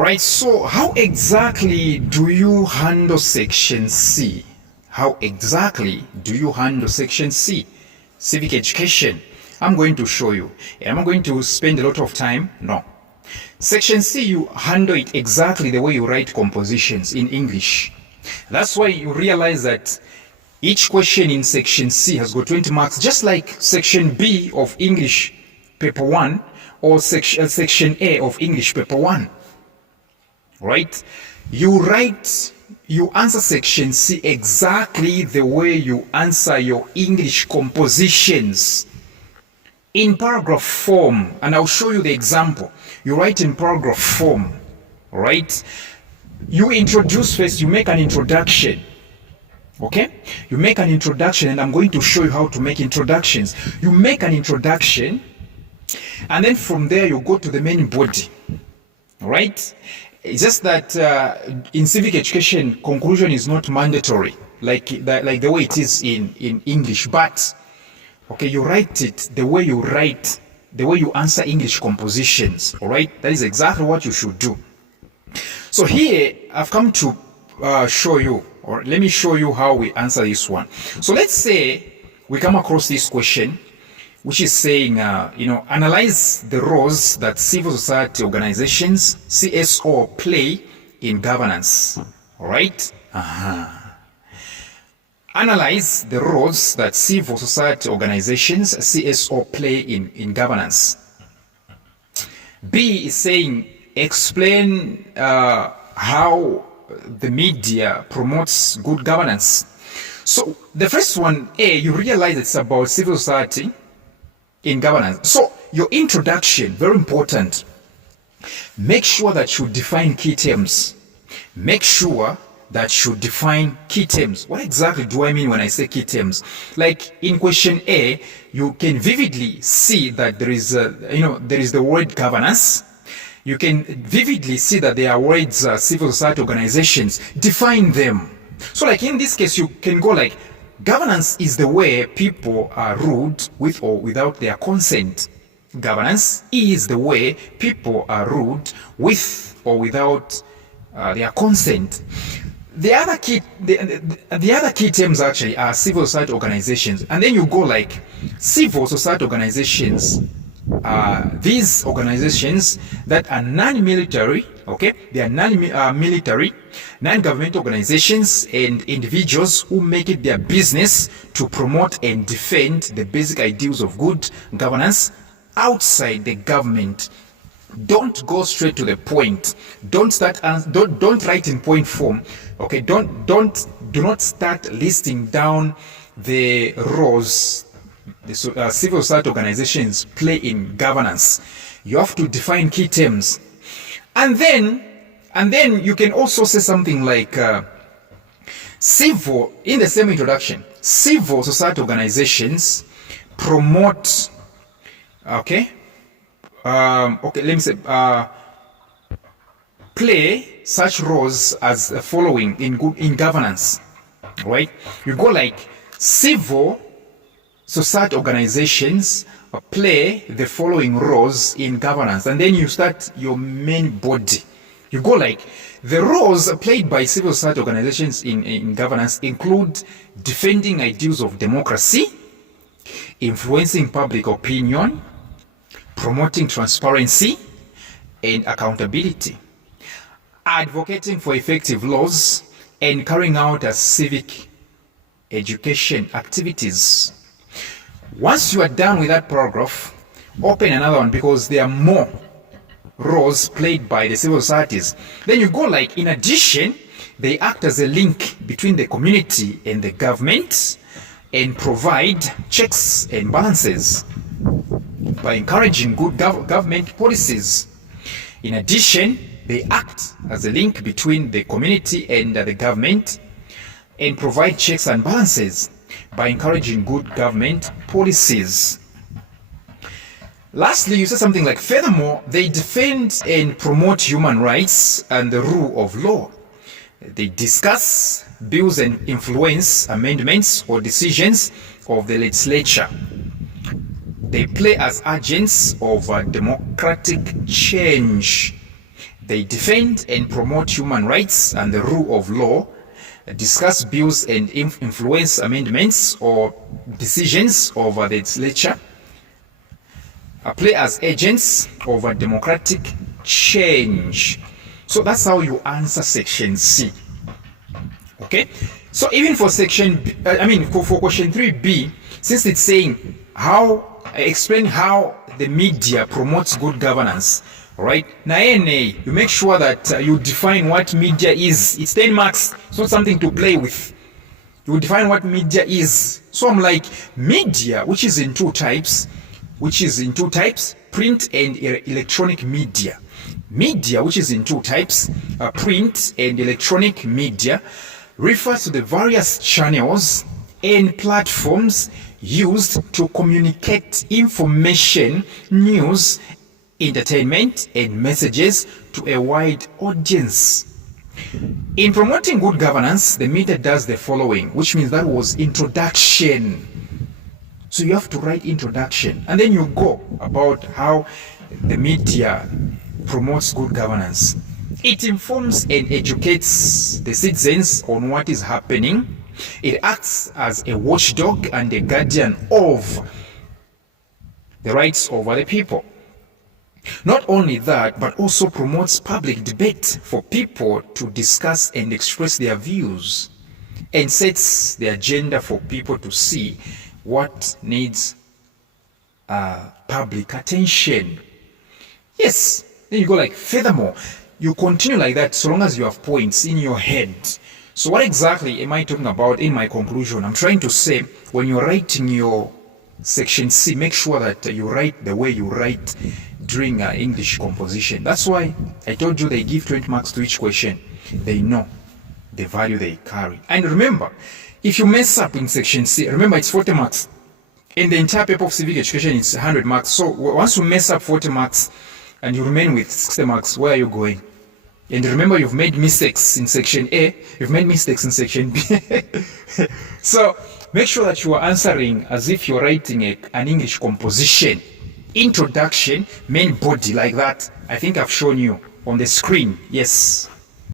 All right, so how exactly do you handle Section C? How exactly do you handle Section C? Civic Education. I'm going to show you. Am I going to spend a lot of time? No. Section C, you handle it exactly the way you write compositions in English. That's why you realize that each question in Section C has got 20 marks, just like Section B of English Paper 1 or Section A of English Paper 1. Right? You answer Section C exactly the way you answer your English compositions in paragraph form. And I'll show you the example. You write in paragraph form, right? You introduce first, you make an introduction. Okay? You make an introduction, and I'm going to show you how to make introductions. You make an introduction, and then from there you go to the main body. Right? It's just that in civic education, conclusion is not mandatory, like the way it is in English. But okay, you write it the way you write, the way you answer English compositions. All right, that is exactly what you should do. So here I've come to show you, or let me show you how we answer this one. So let's say we come across this question, which is saying, analyze the roles that civil society organizations, CSO, play in governance. All right? Analyze the roles that civil society organizations, CSO, play in governance. B is saying, explain how the media promotes good governance. So the first one, A, you realize it's about civil society in governance. So your introduction, very important. Make sure that you define key terms. Make sure that you define key terms. What exactly do I mean when I say key terms? Like in question A, you can vividly see that there is the word governance. You can vividly see that there are words civil society organizations. Define them. So like in this case, you can go like, governance is the way people are ruled with or without their consent. Governance is the way people are ruled with or without their consent. The other key terms actually are civil society organizations, and then you go like civil society organizations. These organizations that are non-military, okay, they are non-military, non-government organizations and individuals who make it their business to promote and defend the basic ideals of good governance outside the government. Don't go straight to the point. Don't write in point form. Okay, do not start listing down the roles the civil society organizations play in governance. You have to define key terms, and then you can also say something like civil in the same introduction. Civil society organizations promote. Let me say play such roles as the following in governance. Right? You go like civil society organizations play the following roles in governance, and then you start your main body. You go like, the roles played by civil society organizations in governance include defending ideals of democracy, influencing public opinion, promoting transparency and accountability, advocating for effective laws, and carrying out a civic education activities. Once you are done with that paragraph, open another one, because there are more roles played by the civil societies. Then you go like, in addition, they act as a link between the community and the government and provide checks and balances by encouraging good government policies. In addition, they act as a link between the community and the government and provide checks and balances by encouraging good government policies. Lastly, you say something like, furthermore, they defend and promote human rights and the rule of law. They discuss bills and influence amendments or decisions of the legislature. They play as agents of democratic change. They defend and promote human rights and the rule of law, discuss bills and influence amendments or decisions over the legislature, play as agents of a democratic change. So that's how you answer section C. Okay? So even for section B, for question 3B, since it's saying explain how the media promotes good governance, right? Now, you make sure that you define what media is. It's 10 marks. It's not something to play with. You define what media is. So I'm like, media, which is in two types, print and electronic media. Media, which is in two types, print and electronic media, refers to the various channels and platforms used to communicate information, news, entertainment, and messages to a wide audience. In promoting good governance, the media does the following, which means that was introduction. So you have to write introduction, and then you go about how the media promotes good governance. It informs and educates the citizens on what is happening. It acts as a watchdog and a guardian of the rights of other people. Not only that, but also promotes public debate for people to discuss and express their views, and sets the agenda for people to see what needs public attention. Yes, then you go like, furthermore, you continue like that so long as you have points in your head. So what exactly am I talking about in my conclusion? I'm trying to say, when you're writing your section C, make sure that you write the way you write during English composition. That's why I told you they give 20 marks to each question. They know the value they carry. And remember, if you mess up in section C, remember it's 40 marks. In the entire paper of civic education, it's 100 marks. So once you mess up 40 marks and you remain with 60 marks, where are you going? And remember, you've made mistakes in section A, you've made mistakes in section B. So make sure that you are answering as if you're writing an English composition. Introduction, main body, like that. I think I've shown you on the screen. Yes.